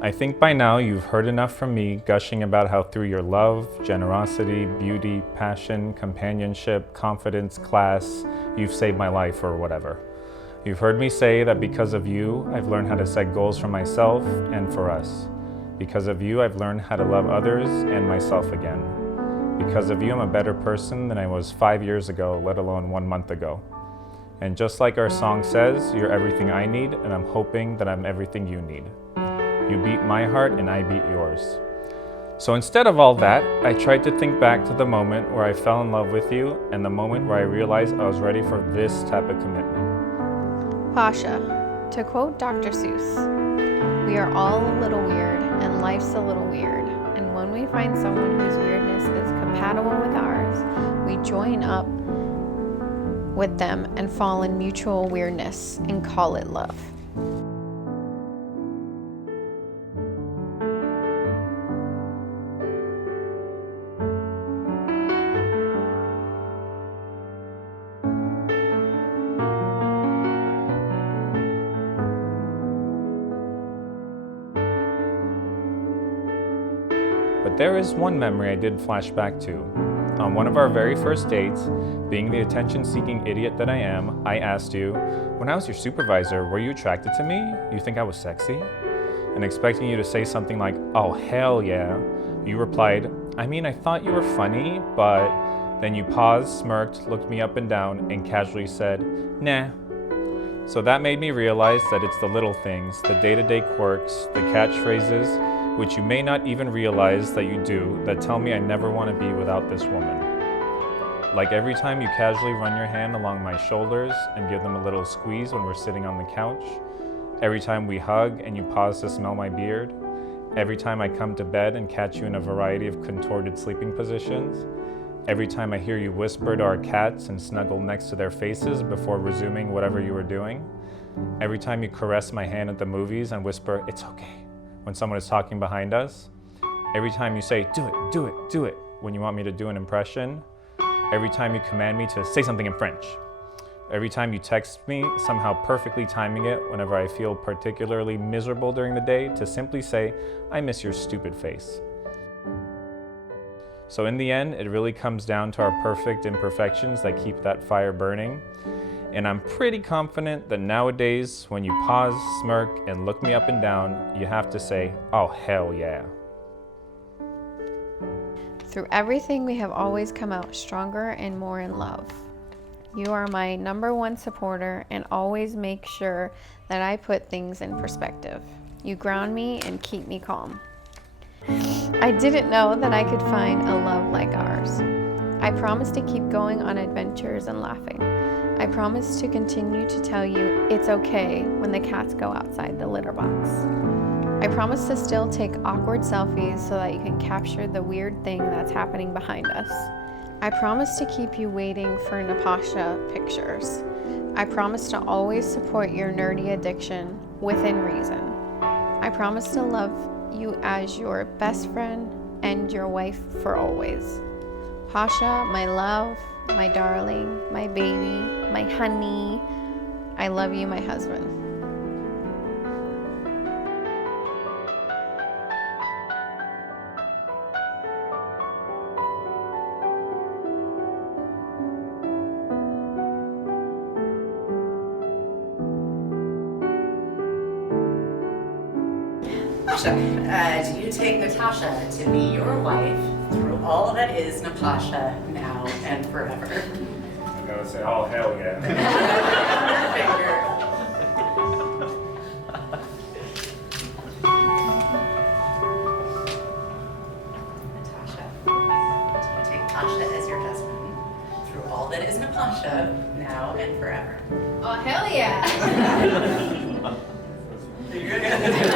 I think by now you've heard enough from me gushing about how through your love, generosity, beauty, passion, companionship, confidence, class, you've saved my life or whatever. You've heard me say that because of you, I've learned how to set goals for myself and for us. Because of you, I've learned how to love others and myself again. Because of you, I'm a better person than I was 5 years ago, let alone 1 month ago. And just like our song says, you're everything I need, and I'm hoping that I'm everything you need. You beat my heart and I beat yours. So instead of all that, I tried to think back to the moment where I fell in love with you and the moment where I realized I was ready for this type of commitment. Pasha, to quote Dr. Seuss, we are all a little weird and life's a little weird. And when we find someone whose weirdness is compatible with ours, we join up with them and fall in mutual weirdness and call it love. But there is one memory I did flash back to. On one of our very first dates, being the attention-seeking idiot that I am, I asked you, when I was your supervisor, were you attracted to me? You think I was sexy? And expecting you to say something like, oh hell yeah, you replied, I mean, I thought you were funny, but then you paused, smirked, looked me up and down, and casually said, nah. So that made me realize that it's the little things, the day-to-day quirks, the catchphrases, which you may not even realize that you do, that tell me I never want to be without this woman. Like every time you casually run your hand along my shoulders and give them a little squeeze when we're sitting on the couch, every time we hug and you pause to smell my beard, every time I come to bed and catch you in a variety of contorted sleeping positions, every time I hear you whisper to our cats and snuggle next to their faces before resuming whatever you were doing, every time you caress my hand at the movies and whisper, it's okay, when someone is talking behind us, every time you say, do it, do it, do it, when you want me to do an impression, every time you command me to say something in French, every time you text me, somehow perfectly timing it whenever I feel particularly miserable during the day, to simply say, I miss your stupid face. So in the end, it really comes down to our perfect imperfections that keep that fire burning. And I'm pretty confident that nowadays, when you pause, smirk, and look me up and down, you have to say, oh, hell yeah. Through everything, we have always come out stronger and more in love. You are my #1 supporter and always make sure that I put things in perspective. You ground me and keep me calm. I didn't know that I could find a love like ours. I promise to keep going on adventures and laughing. I promise to continue to tell you it's okay when the cats go outside the litter box. I promise to still take awkward selfies so that you can capture the weird thing that's happening behind us. I promise to keep you waiting for Natasha pictures. I promise to always support your nerdy addiction within reason. I promise to love you as your best friend and your wife for always. Pasha, my love, my darling, my baby, my honey, I love you, my husband. Pasha, do you take Natasha to be your wife through all that is Natasha now and forever? I'm gonna say, oh, hell yeah. Natasha, do you take Pasha as your husband through all that is Natasha now and forever? Oh, hell yeah. You're good.